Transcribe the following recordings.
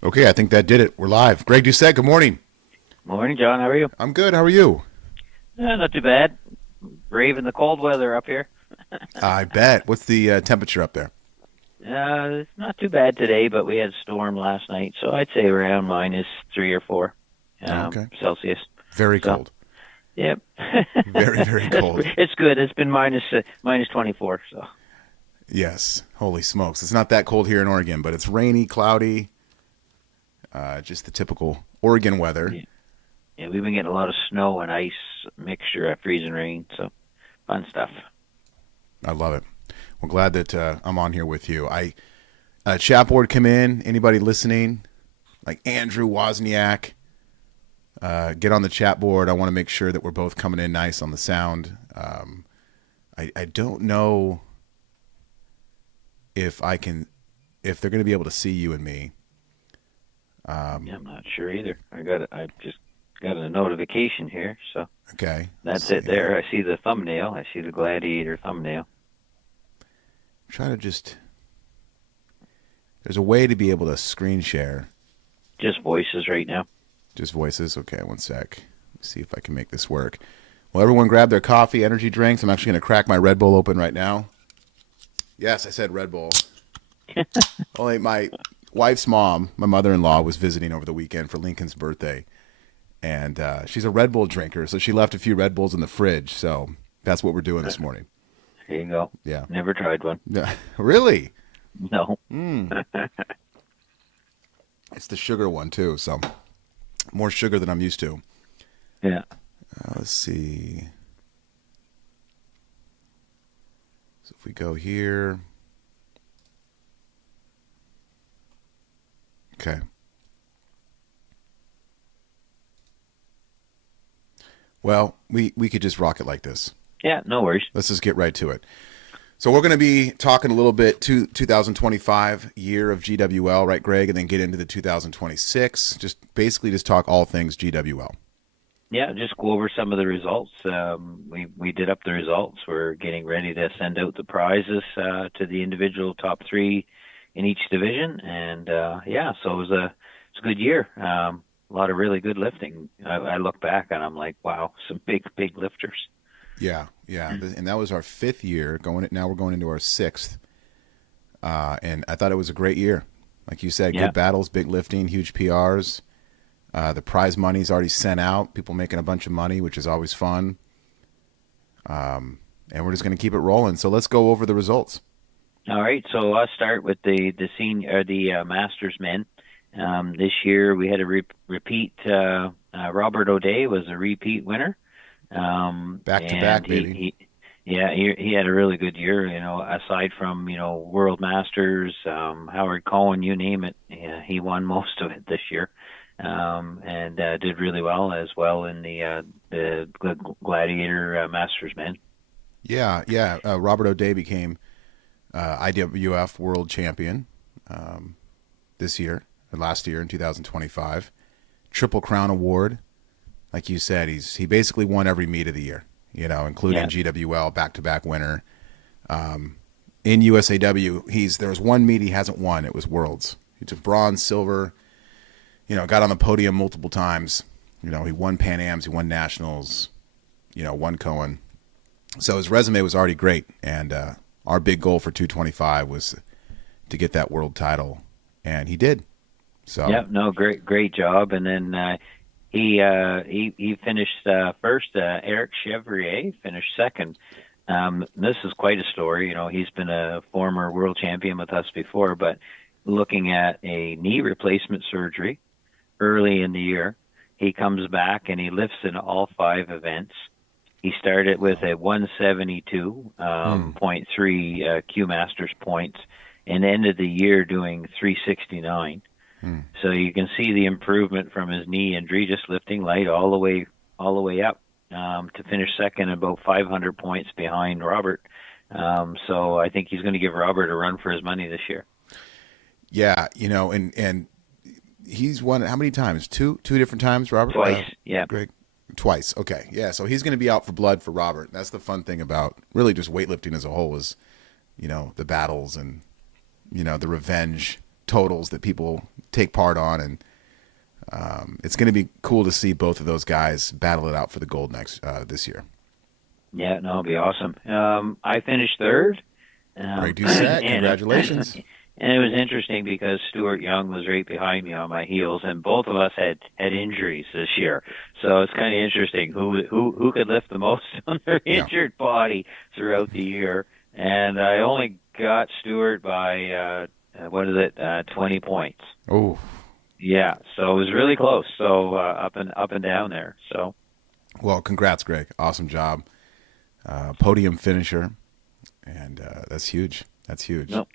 Okay, I think that did it. We're live. Greg Doucette, good morning. Morning, John. How are you? I'm good. How are you? Not too bad. Braving the cold weather up here. I bet. What's the temperature up there? It's not too bad today, but we had a storm last night, so I'd say around -3 or 4 Oh, okay. Celsius. Very So, cold. yep. Very, very cold. It's good. It's been minus 24. So Yes. Holy smokes. It's not that cold here in Oregon, but it's rainy, cloudy, just the typical Oregon weather. yeah, yeah, we've been getting a lot of snow and ice mixture of freezing rain. So fun stuff. I love it. We're glad that I'm on here with you. Chat board come in. Anybody listening? Like Andrew Wozniak, get on the chat board. I want to make sure that we're both coming in nice on the sound. I don't know if they're going to be able to see you and me. Yeah, I'm not sure either. I just got a notification here, so Okay. that's it there. I see the thumbnail. I see the Gladiator thumbnail. Try to there's a way to be able to screen share. Just voices right now. Just voices. Okay, one sec. Let's see if I can make this work. Well, everyone grab their coffee, energy drinks. I'm actually going to crack my Red Bull open right now. Yes, I said Red Bull. Only my wife's mom, my mother-in-law, was visiting over the weekend for Lincoln's birthday. And she's a Red Bull drinker, so she left a few Red Bulls in the fridge. So that's what we're doing this morning. There you go. Yeah. Never tried one. Yeah. Really? No. It's the sugar one, too. So more sugar than I'm used to. Yeah. Let's see. So if we go here. Okay. Well, we could just rock it like this. Yeah, no worries. Let's just get right to it. So we're going to be talking a little bit to 2025 year of GWL, right, Greg? And then get into the 2026. Just talk all things GWL. Yeah, just go over some of the results. We did up the results. We're getting ready to send out the prizes to the individual top three in each division, and so it was a good year. A lot of really good lifting. I look back and I'm like, wow, some big lifters. Yeah. And that was our 5th year. Now we're going into our 6th. And I thought it was a great year. Like you said, good battles, big lifting, huge PRs. The prize money's already sent out. People making a bunch of money, which is always fun. And we're just going to keep it rolling. So let's go over the results. All right, so I'll start with the Masters men. This year we had a repeat. Robert O'Day was a repeat winner. Back to back, baby. He had a really good year. Aside from World Masters, Howard Cohen, you name it, he won most of it this year, and did really well as well in the Gladiator Masters men. Yeah. Robert O'Day became IWF World Champion last year in 2025. Triple Crown Award. Like you said, he basically won every meet of the year, including GWL, back-to-back winner. In USAW, there was one meet he hasn't won. It was Worlds. He took bronze, silver, got on the podium multiple times. He won Pan Ams, he won Nationals, won Cohen. So his resume was already great, and our big goal for 225 was to get that world title, and he did. So great job. And then he finished first. Eric Chevrier finished second. This is quite a story. He's been a former world champion with us before, but looking at a knee replacement surgery early in the year, he comes back and he lifts in all 5 events. He started with a 172.3 Q Masters points and ended the year doing 369. So you can see the improvement from his knee injury, just lifting light all the way up to finish second, about 500 points behind Robert. So I think he's going to give Robert a run for his money this year. Yeah, and he's won how many times? Two different times, Robert? Twice, yeah. Greg? Twice, okay. Yeah, so he's going to be out for blood for Robert. That's the fun thing about really just weightlifting as a whole is, the battles and, the revenge totals that people take part on, and it's going to be cool to see both of those guys battle it out for the gold this year. Yeah, no, it'll be awesome. I finished third. Greg Doucette, congratulations. And it was interesting because Stuart Young was right behind me on my heels, and both of us had injuries this year. So it's kind of interesting who could lift the most on their injured body throughout the year. And I only got Stuart by 20 points. Oh, yeah. So it was really close. So up and down there. So, well, congrats, Greg. Awesome job. Podium finisher, and that's huge. That's huge. No,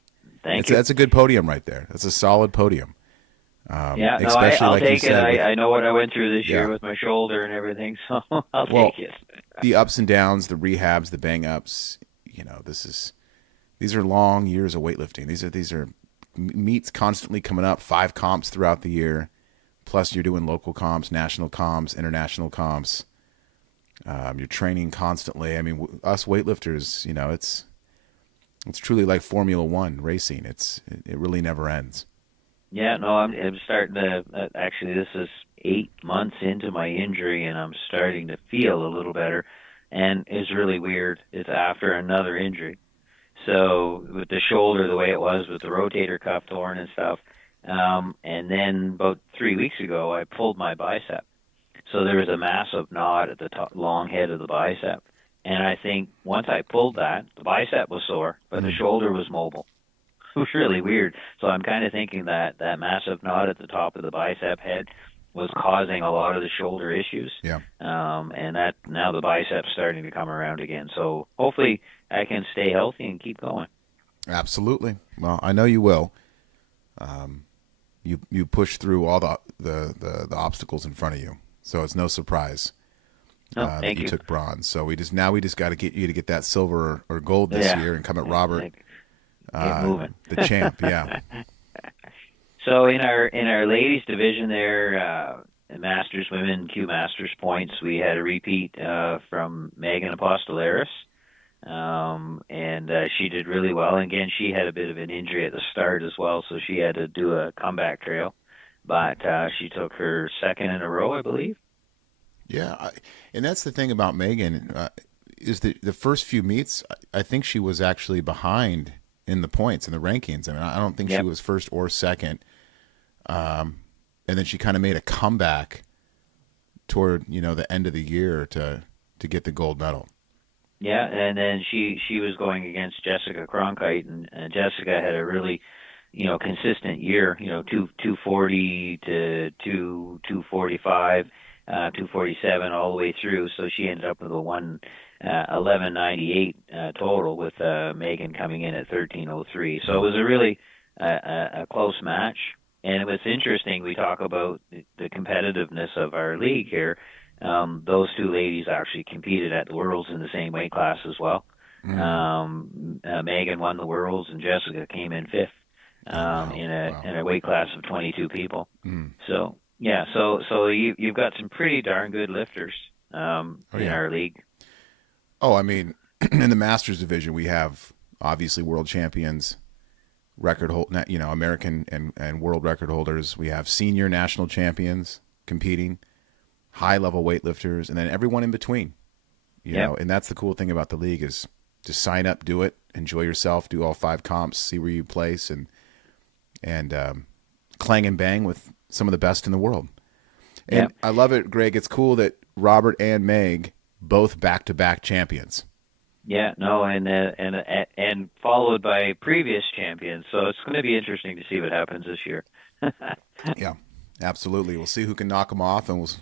thank you. That's a good podium right there. That's a solid podium. Yeah, no, especially I'll like take you said, it. I know what I went through this year with my shoulder and everything, so I'll take it. The ups and downs, the rehabs, the bang ups. These are long years of weightlifting. These are meets constantly coming up. 5 comps throughout the year, plus you're doing local comps, national comps, international comps. You're training constantly. I mean, us weightlifters, it's truly like Formula One racing. It really never ends. Yeah, no, I'm starting to. Actually, this is 8 months into my injury, and I'm starting to feel a little better. And it's really weird. It's after another injury. So with the shoulder, the way it was with the rotator cuff torn and stuff, and then about 3 weeks ago, I pulled my bicep. So there was a massive knot at the top, long head of the bicep. And I think once I pulled that, the bicep was sore, but the shoulder was mobile. It was really weird. So I'm kind of thinking that massive knot at the top of the bicep head was causing a lot of the shoulder issues. Yeah. And that now the bicep's starting to come around again. So hopefully I can stay healthy and keep going. Absolutely. Well, I know you will. You push through all the obstacles in front of you. So it's no surprise that you took bronze. So we just got to get you to get that silver or gold this year and come at Robert, moving. the champ. Yeah. So in our ladies division there, Masters Women Q Masters points, we had a repeat from Megan Apostolaris, and she did really well. And again, she had a bit of an injury at the start as well, so she had to do a comeback trail. But she took her second in a row, I believe. Yeah, and that's the thing about Megan is the first few meets, I think she was actually behind in the points in the rankings. I mean, I don't think she was first or second. And then she kind of made a comeback toward the end of the year to get the gold medal. Yeah, and then she was going against Jessica Cronkite, and Jessica had a really consistent year, 240 to 245, 247 all the way through. So she ended up with a 1198 total, with Megan coming in at 1303. So it was a really a close match. And it was interesting. We talk about the competitiveness of our league here. Those two ladies actually competed at the Worlds in the same weight class as well. Megan won the Worlds, and Jessica came in 5th. In a weight class of 22 people. So yeah, so you've got some pretty darn good lifters in our league. Oh, I mean, in the Masters division, we have obviously world champions, American and world record holders. We have senior national champions competing, high level weightlifters, and then everyone in between. You know, and that's the cool thing about the league is just sign up, do it, enjoy yourself, do all 5 comps, see where you place, and clang and bang with some of the best in the world. And I love it, Greg. It's cool that Robert and Meg both back-to-back champions. Yeah, no, and followed by previous champions. So it's going to be interesting to see what happens this year. Yeah, absolutely. We'll see who can knock them off, and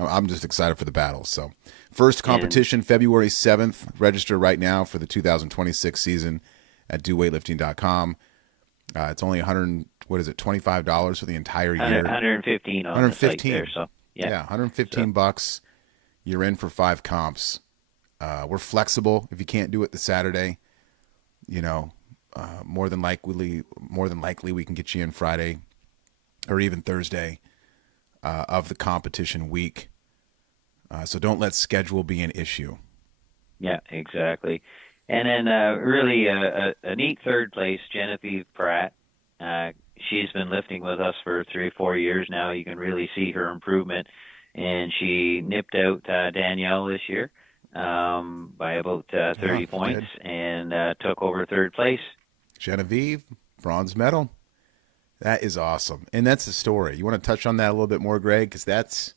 I'm just excited for the battles. So, first competition, February 7th. Register right now for the 2026 season at doweightlifting.com. It's only $25 for the entire year. 115 on the site there, so yeah, $115. You're in for 5 comps. We're flexible. If you can't do it the Saturday, more than likely we can get you in Friday or even Thursday of the competition week. So don't let schedule be an issue. Yeah, exactly. And then really a neat third place, Genevieve Pratt. she's been lifting with us for 3 or 4 years now. You can really see her improvement, and she nipped out Danielle this year by about Oh, 30 she points did. and took over third place. Genevieve, bronze medal. That is awesome. And that's the story. You want to touch on that a little bit more, Greg? Because that's,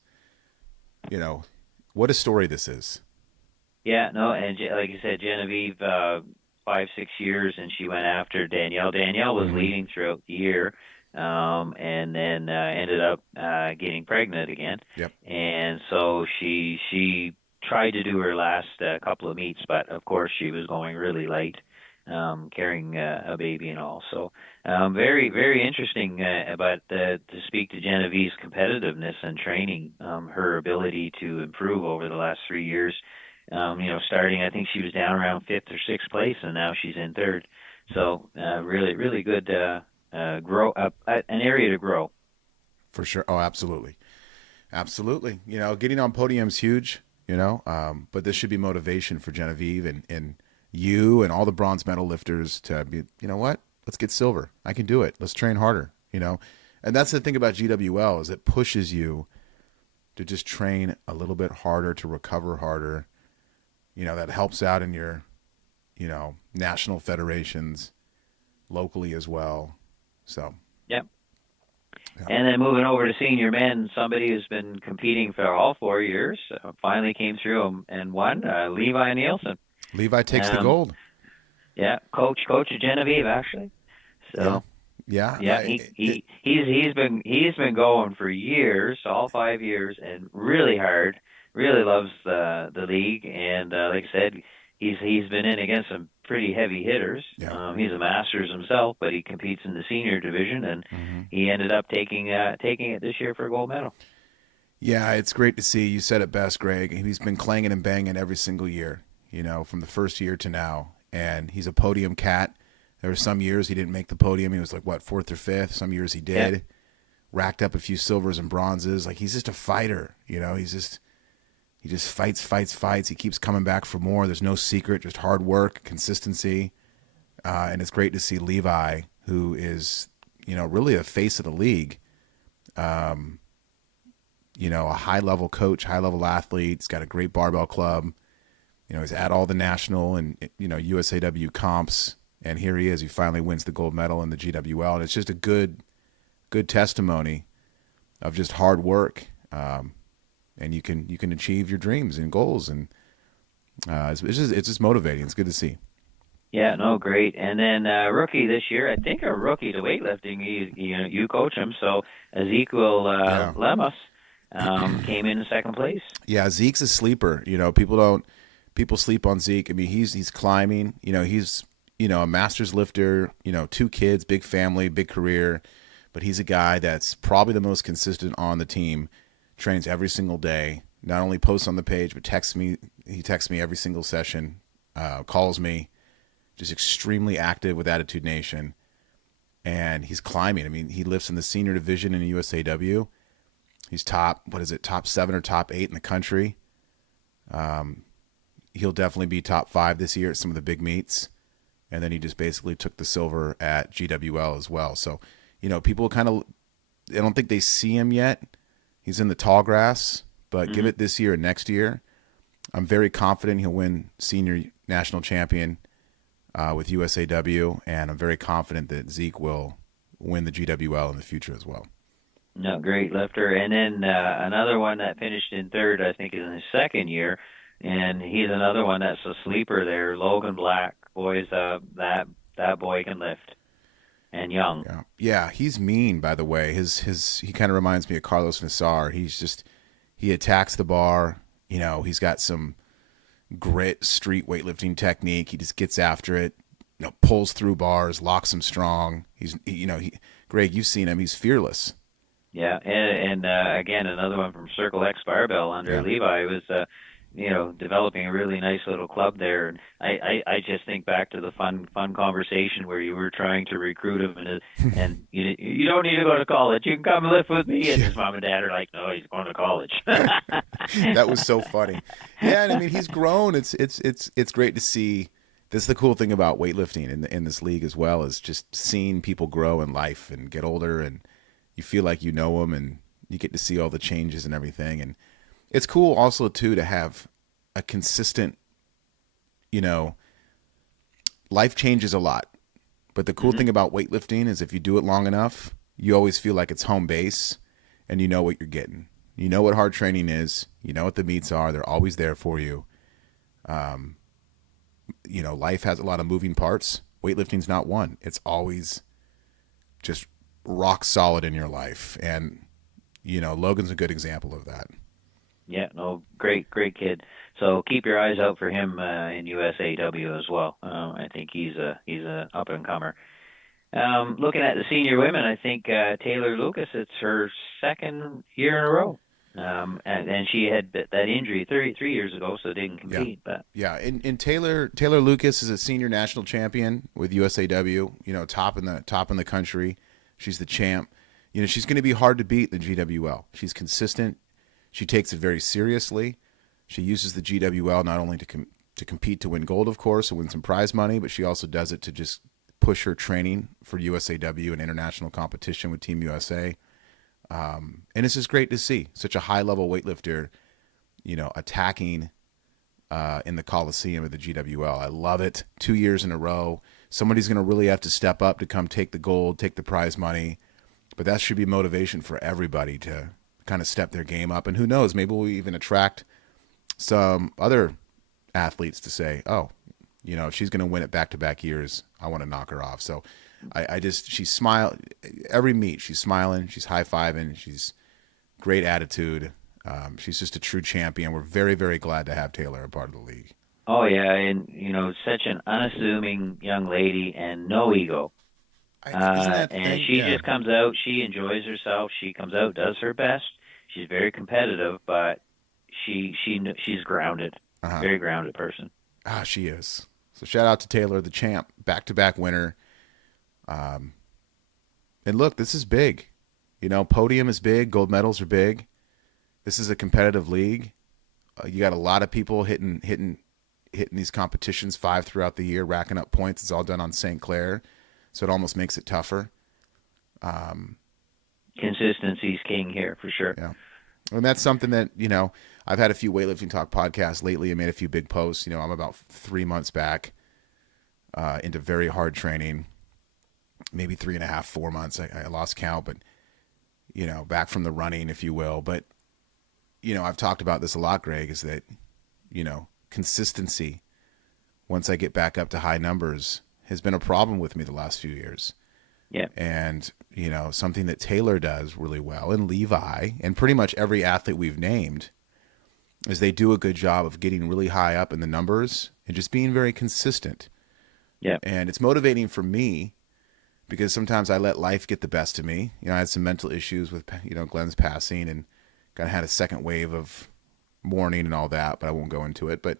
you know, what a story this is. Yeah, no, and like you said, Genevieve, 5, 6 years, and she went after Danielle. Danielle was Hmm. leading throughout the year, and then ended up getting pregnant again, Yep. and so she tried to do her last couple of meets, but of course she was going really light, carrying a baby and all. So very interesting. But to speak to Genevieve's competitiveness and training, her ability to improve over the last 3 years. Starting, I think she was down around fifth or sixth place, and now she's in third. So really good grow up, an area to grow. For sure. Oh, absolutely. Absolutely. Getting on podium's huge, but this should be motivation for Genevieve and you and all the bronze medal lifters to be, you know what? Let's get silver. I can do it. Let's train harder. And that's the thing about GWL is it pushes you to just train a little bit harder, to recover harder. That helps out in your, national federations locally as well. So, Yep. yeah. And then moving over to senior men, somebody who's been competing for all 4 years finally came through and won. Levi Nielsen. Levi takes the Um, gold. yeah, coach of Genevieve actually. Yeah. So Yeah. yeah, he's been going for years, all 5 years, and really hard. Really loves the league, and like I said, he's been in against some pretty heavy hitters. Yeah. He's a Masters himself, but he competes in the senior division, and Hmm. he ended up taking it this year for a gold medal. Yeah, it's great to see. You said it best, Greg. He's been clanging and banging every single year, from the first year to now. And he's a podium cat. There were some years he didn't make the podium. He was like, what, fourth or fifth? Some years he Yeah, did. Racked up a few silvers and bronzes. Like, he's just a fighter. He just fights, fights, fights. He keeps coming back for more. There's no secret, just hard work, consistency. And it's great to see Levi, who is, really a face of the league. A high level coach, high level athlete. He's got a great barbell club. He's at all the national and USAW comps, and here he is. He finally wins the gold medal in the GWL, and it's just a good testimony of just hard work. And you can achieve your dreams and goals, and it's just motivating. It's good to see. yeah, no, great. And then rookie this year, I think a rookie to weightlifting. You coach him, so Ezekiel Yeah, Lemus came in second place. yeah. Zeke's a sleeper. People sleep on Zeke. I mean, he's climbing. He's a master's lifter. 2 kids, big family, big career, but he's a guy that's probably the most consistent on the team. Trains every single day. Not only posts on the page, but texts me. He texts me every single session. Calls me. Just extremely active with Attitude Nation, and he's climbing. I mean, he lifts in the senior division in the USAW. He's top 7 or top 8 in the country. He'll definitely be top 5 this year at some of the big meets. And then he just basically took the silver at GWL as well. So, people I don't think they see him yet. He's in the tall grass, but give Hmm. it this year and next year. I'm very confident he'll win senior national champion with USAW, and I'm very confident that Zeke will win the GWL in the future as well. No, great lifter. And then another one that finished in third, I think, in his second year, and he's another one that's a sleeper there. Logan Black, boys, that boy can lift, and young. Yeah, yeah, he's mean. By the way, his he kind of reminds me of Carlos Nassar. He attacks the bar. He's got some grit, street weightlifting technique. He just gets after it. Pulls through bars, locks them strong. Greg, you've seen him. He's fearless. Yeah, and again, another one from Circle X Barbell under Yeah. Levi was, developing a really nice little club there. And I just think back to the fun conversation where you were trying to recruit him, and you don't need to go to college. You can come and lift with me. And his mom and dad are like, no, he's going to college. That was so funny. Yeah, and I mean he's grown. It's great to see. This is the cool thing about weightlifting in this league as well, is just seeing people grow in life and get older, and you feel like you know them, and you get to see all the changes and everything. And it's cool also too to have a consistent, you know, life changes a lot. But the cool thing about weightlifting is if you do it long enough, you always feel like it's home base and you know what you're getting. You know what hard training is. You know what the meets are. They're always there for you. You know, life has a lot of moving parts. Weightlifting's not one. It's always just rock solid in your life. And, you know, Logan's a good example of that. Yeah, no, great kid. So keep your eyes out for him in USAW as well. I think he's a up and comer. Looking at the senior women, I think Taylor Lucas, it's her second year in a row. And she had that injury 3 years ago, so didn't compete. Yeah. And Taylor Lucas is a senior national champion with USAW. You know, top in the country. She's the champ. You know, she's going to be hard to beat in the GWL. She's consistent. She takes it very seriously. She uses the GWL not only to compete to win gold, of course, and win some prize money, but she also does it to just push her training for USAW and international competition with Team USA. And it's just great to see such a high-level weightlifter, you know, attacking in the Coliseum of the GWL. I love it. 2 years in a row. Somebody's going to really have to step up to come take the gold, take the prize money. But that should be motivation for everybody to kind of step their game up. And who knows, maybe we'll even attract some other athletes to say, oh, you know, if she's going to win it back-to-back years, I want to knock her off. So she smiled every meet. She's smiling. She's high-fiving. She's great attitude. She's just a true champion. We're very, very glad to have Taylor a part of the league. Oh, yeah, and, you know, such an unassuming young lady and no ego. And she just comes out. She enjoys herself. She comes out, does her best. She's very competitive, but she's grounded, very grounded person. She is. So shout out to Taylor, the champ, back-to-back winner. And look, this is big. You know, podium is big. Gold medals are big. This is a competitive league. You got a lot of people hitting these competitions 5 throughout the year, racking up points. It's all done on St. Clair, so it almost makes it tougher. Consistency's king here for sure. Yeah. And that's something that, you know, I've had a few Weightlifting Talk podcasts lately and made a few big posts. You know, I'm about 3 months back into very hard training, maybe 3.5, 4 months. I lost count, but, you know, back from the running, if you will. But, you know, I've talked about this a lot, Greg, is that, you know, consistency, once I get back up to high numbers, has been a problem with me the last few years. Yeah. And, you know, something that Taylor does really well, and Levi, and pretty much every athlete we've named, is they do a good job of getting really high up in the numbers and just being very consistent. Yeah. And it's motivating for me because sometimes I let life get the best of me. You know, I had some mental issues with, you know, Glenn's passing, and kind of had a second wave of mourning and all that, but I won't go into it. But,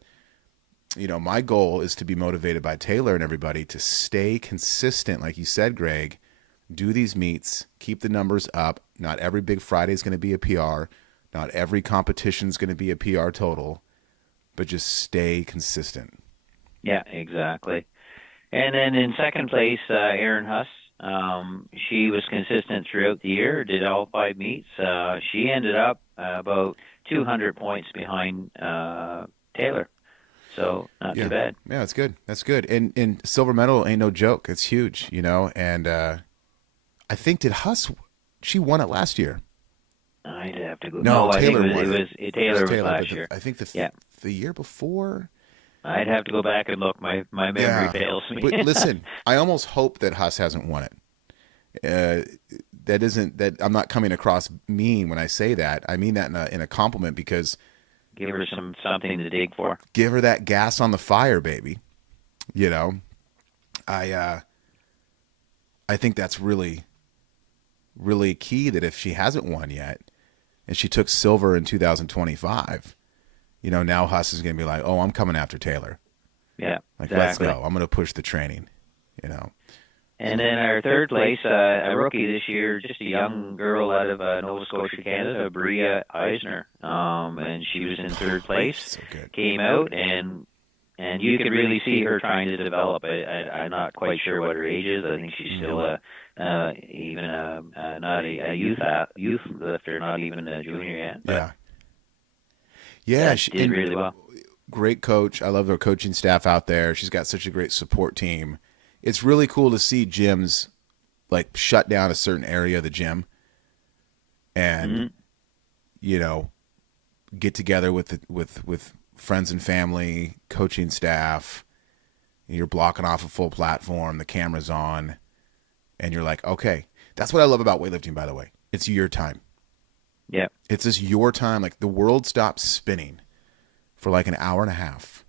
you know, my goal is to be motivated by Taylor and everybody to stay consistent. Like you said, Greg, do these meets, keep the numbers up. Not every big Friday is going to be a PR. Not every competition is going to be a PR total, but just stay consistent. Yeah, exactly. And then in second place, Erin Huss. She was consistent throughout the year, did all 5 meets. She ended up about 200 points behind Taylor. So not too bad. Yeah, that's good. That's good. And silver medal ain't no joke. It's huge, you know. And I think she won it last year. I'd have to go. No, Taylor I think Taylor was last year. I think the year before. I'd have to go back and look. My memory fails me. But listen, I almost hope that Huss hasn't won it. That I'm not coming across mean when I say that. I mean that in a compliment, because give her something to dig for. Give her that gas on the fire, baby. You know, I think that's really, really key, that if she hasn't won yet and she took silver in 2025, you know, now Huss is going to be like, oh, I'm coming after Taylor. Yeah, like, exactly. Let's go. I'm going to push the training, you know. And then our third place, a rookie this year, just a young girl out of Nova Scotia, Canada, Bria Eisner. And she was in third place. So good. Came out and and you can really see her trying to develop. I'm not quite sure what her age is. I think she's still even not a youth lifter, not even a junior yet. But Yeah. Yeah, she did really well. great coach. I love her coaching staff out there. She's got such a great support team. It's really cool to see gyms like shut down a certain area of the gym and Hmm. you know get together with with friends and family, coaching staff. You're blocking off a full platform, the camera's on, and you're like, okay, that's what I love about weightlifting. By the way, it's your time. Yeah. It's just your time. Like the world stops spinning for like an hour and a half.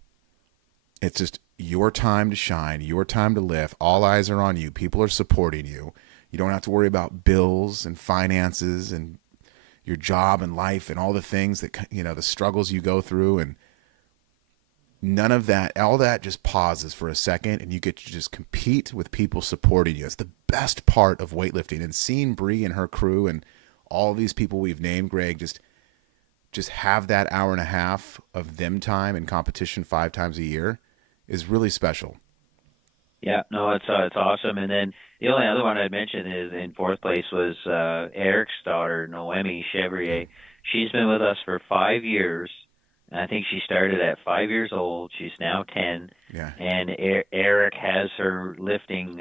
It's just your time to shine, your time to lift. All eyes are on you. People are supporting you. You don't have to worry about bills and finances and your job and life and all the things that the struggles you go through, and none of that. All that just pauses for a second, and you get to just compete with people supporting you. It's the best part of weightlifting. And seeing Bree and her crew and all these people we've named, Greg, just have that hour and a half of them time in competition 5 times a year is really special. Yeah, no, it's awesome. And then the only other one I'd mention is in fourth place was Eric's daughter, Noemi Chevrier. She's been with us for 5 years. I think she started at 5 years old. She's now 10. Yeah. And Eric has her lifting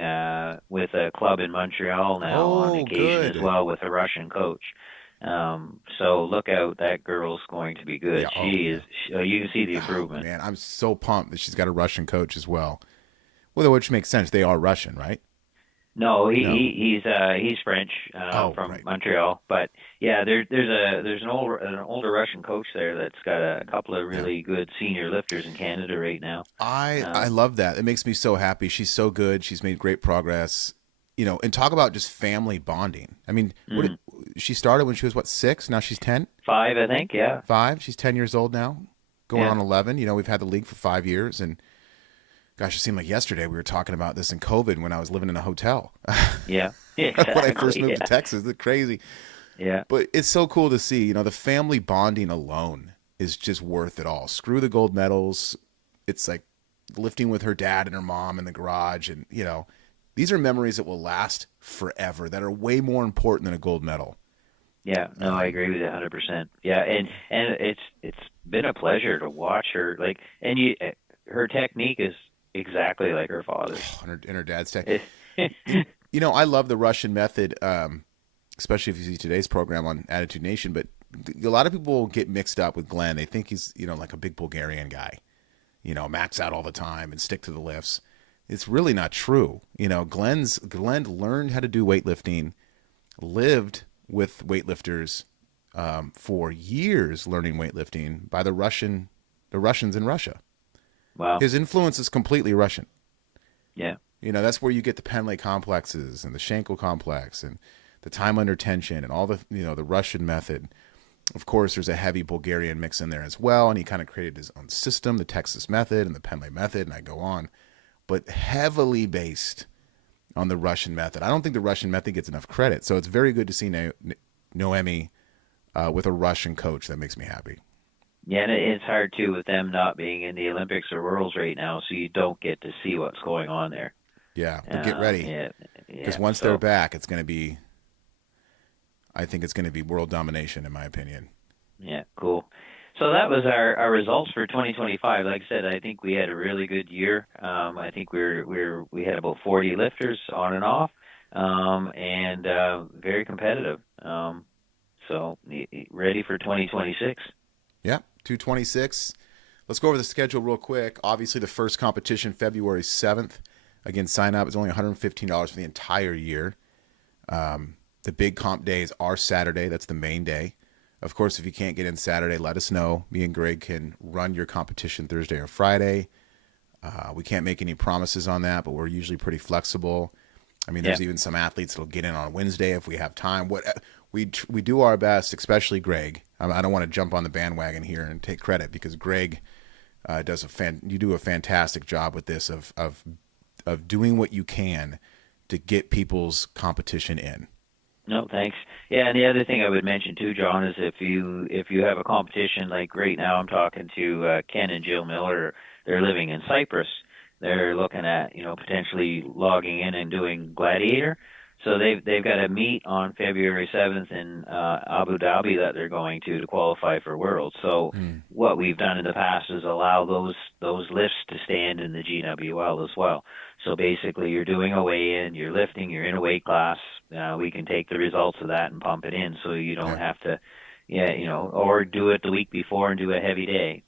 with a club in Montreal now on Oh, occasion as good. well with a Russian coach. So look out, that girl's going to be good. Yeah. Oh, She yeah. is. You can see the Oh, improvement. man, I'm so pumped that she's got a Russian coach as well. Well, which makes sense. They are Russian, right? No, No. he's French Oh, from right. Montreal, but yeah, there's an older Russian coach there that's got a couple of Yeah. really good senior lifters in Canada right now. I Um, love that. It makes me so happy. She's so good. She's made great progress. And talk about just family bonding. I mean, mm, she started when she was what, 6? Now she's 10? 5, I think. Yeah, 5? She's 10 years old now, going yeah, on 11. We've had the league for 5 years, and gosh, it seemed like yesterday we were talking about this in COVID when I was living in a hotel yeah, when I first exactly. moved to Yeah, Texas. It's crazy, yeah, but it's so cool to see. The family bonding alone is just worth it all. Screw the gold medals. It's like lifting with her dad and her mom in the garage, and these are memories that will last forever. That are way more important than a gold medal. yeah. No, I agree with you 100%. Yeah, and it's been a pleasure to watch her. Like, and her technique is exactly like her father's. And her dad's tech. It, I love the Russian method, especially if you see today's program on Attitude Nation. But a lot of people get mixed up with Glenn. They think he's, like a big Bulgarian guy, max out all the time and stick to the lifts. It's really not true. Glenn learned how to do weightlifting, lived with weightlifters for years, learning weightlifting by the Russians in Russia. wow. His influence is completely Russian. Yeah. That's where you get the Penley complexes and the Schenkel complex and the time under tension and all the, the Russian method. Of course, there's a heavy Bulgarian mix in there as well. And he kind of created his own system, the Texas method and the Penley method. And I go on, but heavily based on the Russian method. I don't think the Russian method gets enough credit. So it's very good to see Noemi with a Russian coach. That makes me happy. Yeah, and it's hard too with them not being in the Olympics or Worlds right now, so you don't get to see what's going on there. Yeah, but get ready Yeah, because yeah. once they're So back, I think it's going to be world domination, in my opinion. yeah, cool. So that was our results for 2025. Like I said, I think we had a really good year. I think we had about 40 lifters on and off, and very competitive. So ready for 2026. Yeah, 226. Let's go over the schedule real quick. Obviously, the first competition, February 7th. Again, sign up is only $115 for the entire year. The big comp days are Saturday. That's the main day. Of course, if you can't get in Saturday, let us know. Me and Greg can run your competition Thursday or Friday. We can't make any promises on that, but we're usually pretty flexible. I mean, Yeah. there's even some athletes that'll get in on Wednesday if we have time. We do our best, especially Greg. I don't want to jump on the bandwagon here and take credit because Greg you do a fantastic job with this of doing what you can to get people's competition in. No, thanks. Yeah, and the other thing I would mention too, John, is if you have a competition like right now, I'm talking to Ken and Jill Miller. they're living in Cyprus. They're looking at, potentially logging in and doing Gladiator. So they've got a meet on February 7th in Abu Dhabi that they're going to qualify for Worlds. So what we've done in the past is allow those lifts to stand in the GWL as well. So basically, you're doing a weigh-in, you're lifting, you're in a weight class. We can take the results of that and pump it in, so you don't have to, or do it the week before and do a heavy day.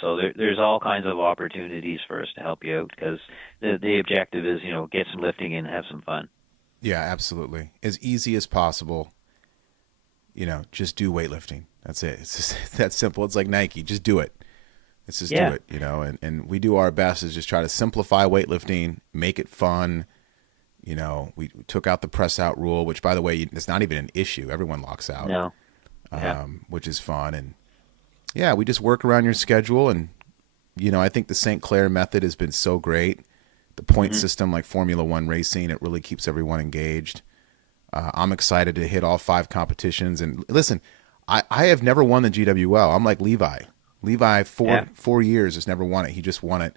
So there's all kinds of opportunities for us to help you out, because the objective is, get some lifting in and have some fun. Yeah, absolutely. As easy as possible. Just do weightlifting. That's it. It's just that simple. It's like Nike. Just do it. Let's just do it, and we do our best is just try to simplify weightlifting, make it fun. We took out the press out rule, which, by the way, it's not even an issue. Everyone locks out, No. Which is fun. And yeah, we just work around your schedule. And, I think the St. Clair method has been so great. The point system, like Formula One racing, it really keeps everyone engaged. I'm excited to hit all 5 competitions. And listen, I have never won the GWL. I'm like Levi. Levi, 4 years, has never won it. He just won it.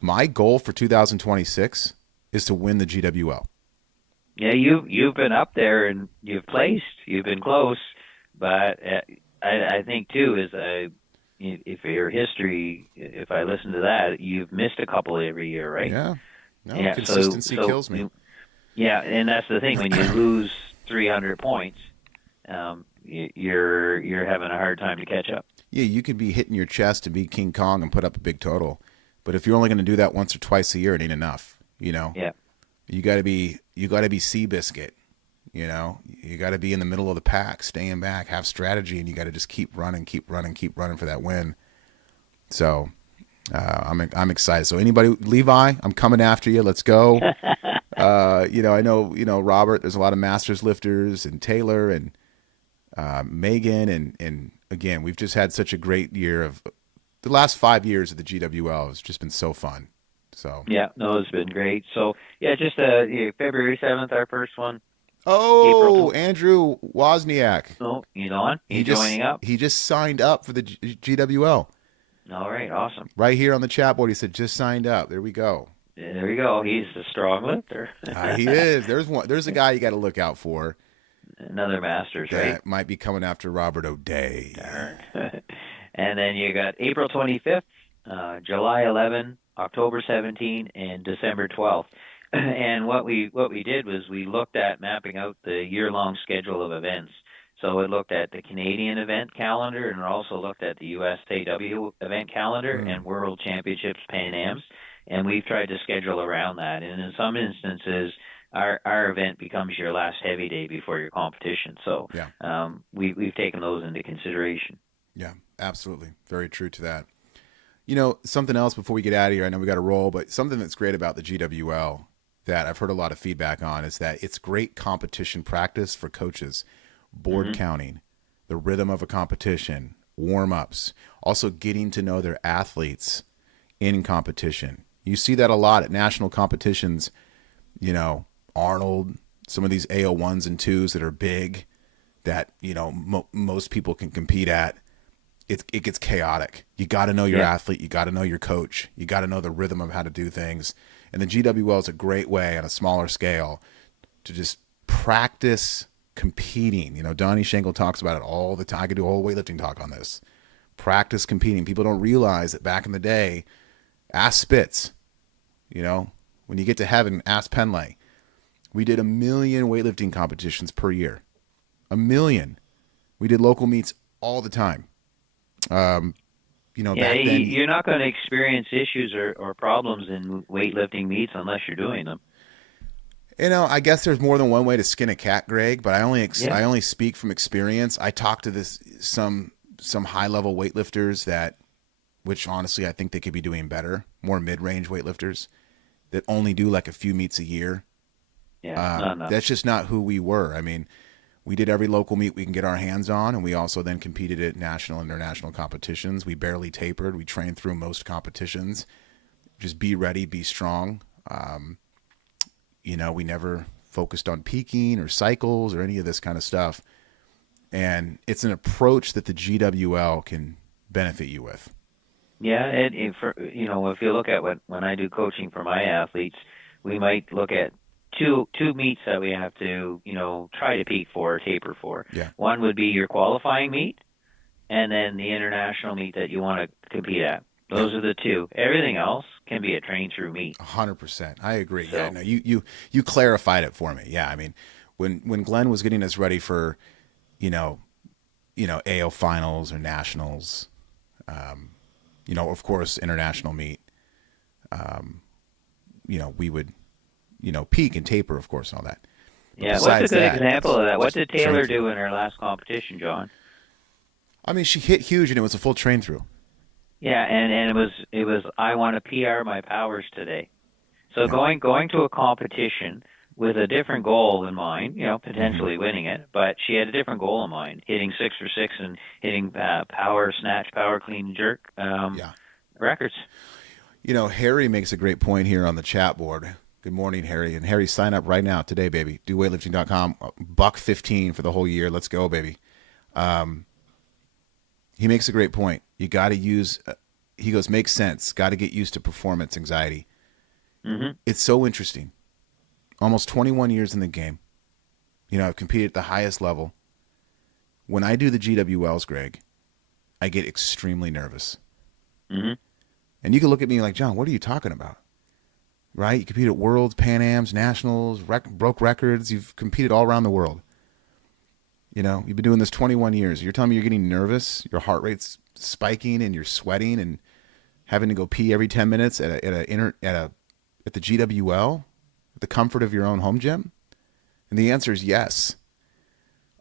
My goal for 2026 is to win the GWL. Yeah, you've been up there and you've placed. You've been close, but I think too is if your history, if I listen to that, you've missed a couple every year, right? Yeah. No, consistency kills me. Yeah, and that's the thing. When you lose 300 points, you're having a hard time to catch up. Yeah, you could be hitting your chest and be King Kong and put up a big total, but if you're only going to do that once or twice a year, it ain't enough. Yeah. You got to be Seabiscuit. You got to be in the middle of the pack, staying back, have strategy, and you got to just keep running for that win. So I'm excited. So anybody, Levi, I'm coming after you. Let's go. I know, Robert, there's a lot of masters lifters, and Taylor and Megan. And again, we've just had such a great year of the last 5 years of the GWL. It's just been so fun. So yeah, no, it's been great. So yeah, just February 7th, our first one. Oh, Andrew Wozniak. Oh, he's on? He's joining up? He just signed up for the GWL. All right, awesome. Right here on the chat board, he said, just signed up. There we go. There we go. He's a strong lifter. He is. There's a guy you got to look out for. Another Masters, that right? Might be coming after Robert O'Day. Darn. And then you got April 25th, July 11, October 17, and December 12th. And what we did was we looked at mapping out the year-long schedule of events. So it looked at the Canadian event calendar, and it also looked at the USAW event calendar and World Championships, Pan Ams. And we've tried to schedule around that. And in some instances, our event becomes your last heavy day before your competition. So we've taken those into consideration. Yeah, absolutely. Very true to that. Something else before we get out of here, I know we got to roll, but something that's great about the GWL that I've heard a lot of feedback on is that it's great competition practice for coaches, board counting, the rhythm of a competition, warm-ups, also getting to know their athletes in competition. You see that a lot at national competitions, Arnold, some of these AO1s and 2s that are big that, most people can compete at. It gets chaotic. You got to know your athlete. You got to know your coach. You got to know the rhythm of how to do things. And the GWL is a great way on a smaller scale to just practice competing. Donnie Schenkel talks about it all the time. I could do a whole weightlifting talk on this. Practice competing. People don't realize that back in the day, ask Spitz, when you get to heaven, ask Penlay. We did 1 million weightlifting competitions per year. 1 million. We did local meets all the time. Back then, you're not going to experience issues or problems in weightlifting meets unless you're doing them. I guess there's more than one way to skin a cat, Greg, but I only speak from experience. I talked to some high level weightlifters which honestly I think they could be doing better, more mid-range weightlifters that only do like a few meets a year. No. That's just not who we were. I mean, we did every local meet we can get our hands on, and we also then competed at national and international competitions. We barely tapered. We trained through most competitions. Just be ready, be strong. We never focused on peaking or cycles or any of this kind of stuff. And it's an approach that the GWL can benefit you with. Yeah, for if you look at what when I do coaching for my athletes, we might look at two meets that we have to try to peak for or taper for. Yeah. One would be your qualifying meet, and then the international meet that you want to compete at. Yeah. Those are the two. Everything else can be a train through meet. 100%. I agree. Yeah. So No, you clarified it for me. Yeah. I mean, when Glenn was getting us ready for, you know, AO finals or nationals, of course, international meet, we would, peak and taper, of course, and all that. But yeah, what's a besides good that, example of that? What just did train Taylor through. do in her last competition, John? I mean, she hit huge and it was a full train through. Yeah, and it was I want to PR my powers today. So Yeah. going to a competition with a different goal in mind, Hmm. potentially winning it, but she had a different goal in mind, hitting 6 for 6 and hitting power snatch, power clean jerk Yeah. records. Harry makes a great point here on the chat board. Good morning, Harry. And Harry, sign up right now today, baby. Do weightlifting.com. Buck 15 for the whole year. Let's go, baby. He makes a great point. You got to use, he goes, makes sense. Got to get used to performance anxiety. Hmm. It's so interesting. Almost 21 years in the game. I've competed at the highest level. When I do the GWLs, Greg, I get extremely nervous. Hmm. And you can look at me like, John, what are you talking about? Right? You compete at Worlds, Pan Ams, Nationals, broke records. You've competed all around the world. You've been doing this 21 years. You're telling me you're getting nervous, your heart rate's spiking, and you're sweating and having to go pee every 10 minutes at the GWL, at the comfort of your own home gym? And the answer is yes.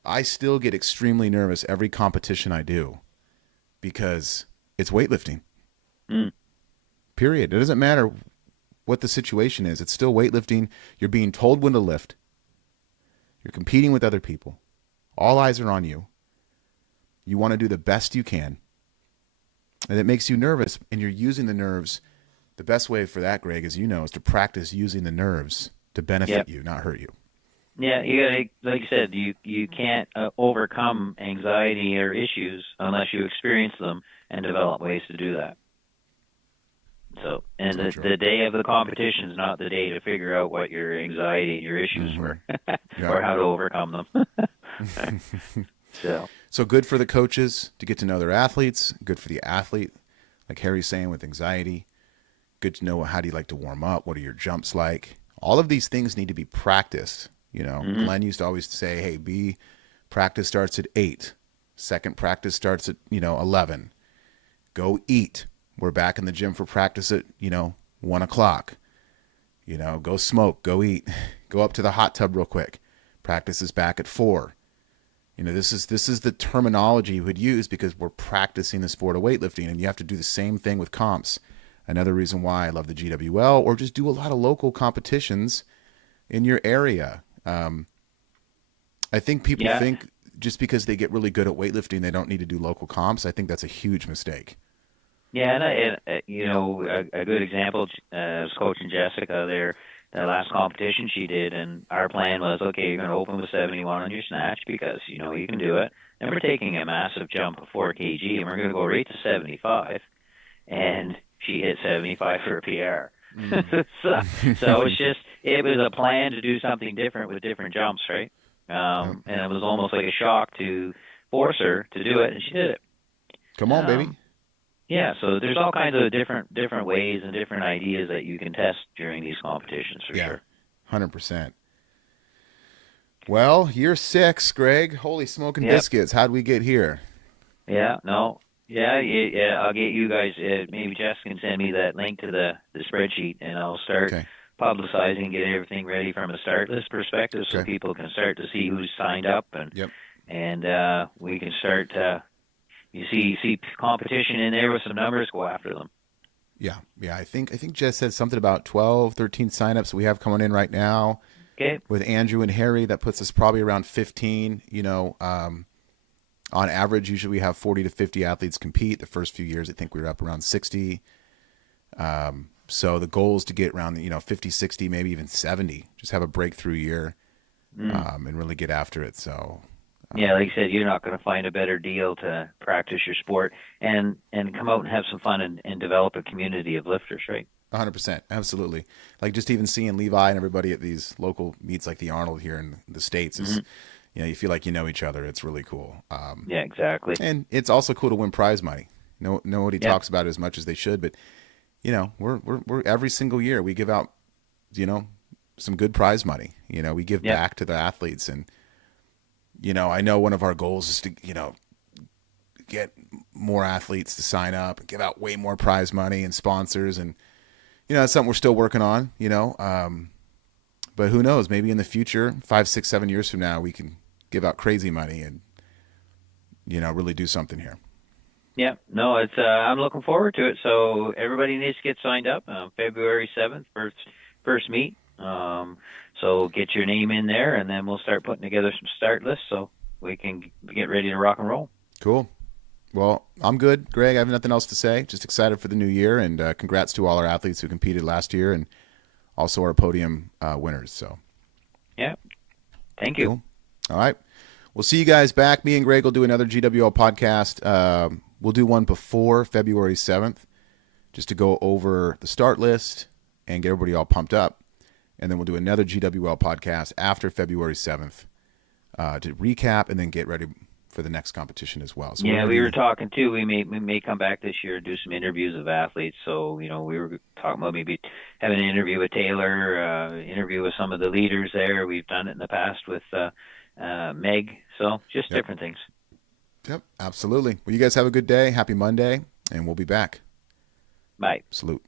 I still get extremely nervous every competition I do because it's weightlifting. Mm. Period. It doesn't matter what the situation is. It's still weightlifting. You're being told when to lift. You're competing with other people. All eyes are on you. You want to do the best you can. And it makes you nervous, and you're using the nerves. The best way for that, Greg, as you know, is to practice using the nerves to benefit Yep. you, not hurt you. Yeah, you gotta, like you said, you can't overcome anxiety or issues unless you experience them and develop ways to do that. So, and So true. the day of the competition is not the day to figure out what your anxiety, your issues Mm-hmm. were, Yeah. or how to overcome them. So, So good for the coaches to get to know their athletes. Good for the athlete, like Harry's saying, with anxiety. Good to know how do you like to warm up? What are your jumps like? All of these things need to be practiced. hmm Glenn used to always say, hey, practice starts at 8. Second practice starts at, 11. Go eat. We're back in the gym for practice at, 1 o'clock. Go smoke, go eat, go up to the hot tub real quick. Practice is back at 4. This is the terminology you would use because we're practicing the sport of weightlifting, and you have to do the same thing with comps. Another reason why I love the GWL, or just do a lot of local competitions in your area. I think people yeah, think just because they get really good at weightlifting, they don't need to do local comps. I think that's a huge mistake. yeah, and a good example is coaching Jessica there. The last competition she did, and our plan was, okay, you're going to open with 71 on your snatch because you can do it. And we're taking a massive jump of 4 kg, and we're going to go right to 75. And she hit 75 for a PR. Mm. So it was a plan to do something different with different jumps, right? Yep. And it was almost like a shock to force her to do it, and she did it. Come on, baby. Um, yeah, so there's all kinds of different ways and different ideas that you can test during these competitions for Yeah, sure. 100%. Well, year 6, Greg. Holy smoking Yep. biscuits. How'd we get here? Yeah. No. Yeah. Yeah. I'll get you guys. Maybe Jess can send me that link to the spreadsheet, and I'll start Okay. publicizing, get everything ready from a start list perspective, so Okay. people can start to see who's signed up, Yep. and we can start. You see competition in there with some numbers. Go after them. Yeah. Yeah. I think Jess said something about 12, 13 signups we have coming in right now Okay. with Andrew and Harry. That puts us probably around 15. On average, usually we have 40 to 50 athletes compete. The first few years, I think we were up around 60. So the goal is to get around, 50, 60, maybe even 70. Just have a breakthrough year Mm. and really get after it. So Yeah, like I said, you're not going to find a better deal to practice your sport and come out and have some fun and develop a community of lifters, right? 100%, absolutely. Like just even seeing Levi and everybody at these local meets like the Arnold here in the States is, Hmm. you feel like you know each other. It's really cool. Yeah, exactly. And it's also cool to win prize money. Nobody Yep, talks about it as much as they should, but we're every single year we give out, you know, some good prize money. We give yep, back to the athletes, and I know one of our goals is to get more athletes to sign up and give out way more prize money and sponsors, and that's something we're still working on. But who knows? Maybe in the future, 5, 6, 7 years from now, we can give out crazy money and really do something here. yep. No, it's I'm looking forward to it. So everybody needs to get signed up. February 7th, first meet. So get your name in there, and then we'll start putting together some start lists so we can get ready to rock and roll. Cool. Well, I'm good, Greg. I have nothing else to say. Just excited for the new year, and congrats to all our athletes who competed last year, and also our podium winners. So Yeah. Thank you. cool. All right. We'll see you guys back. Me and Greg will do another GWL podcast. We'll do one before February 7th just to go over the start list and get everybody all pumped up. And then we'll do another GWL podcast after February 7th to recap and then get ready for the next competition as well. So Yeah, we were talking too. We may come back this year and do some interviews of athletes. So we were talking about maybe having an interview with Taylor, interview with some of the leaders there. We've done it in the past with Meg. So just Yep. different things. Yep, absolutely. Well, you guys have a good day. Happy Monday, and we'll be back. Bye. Salute.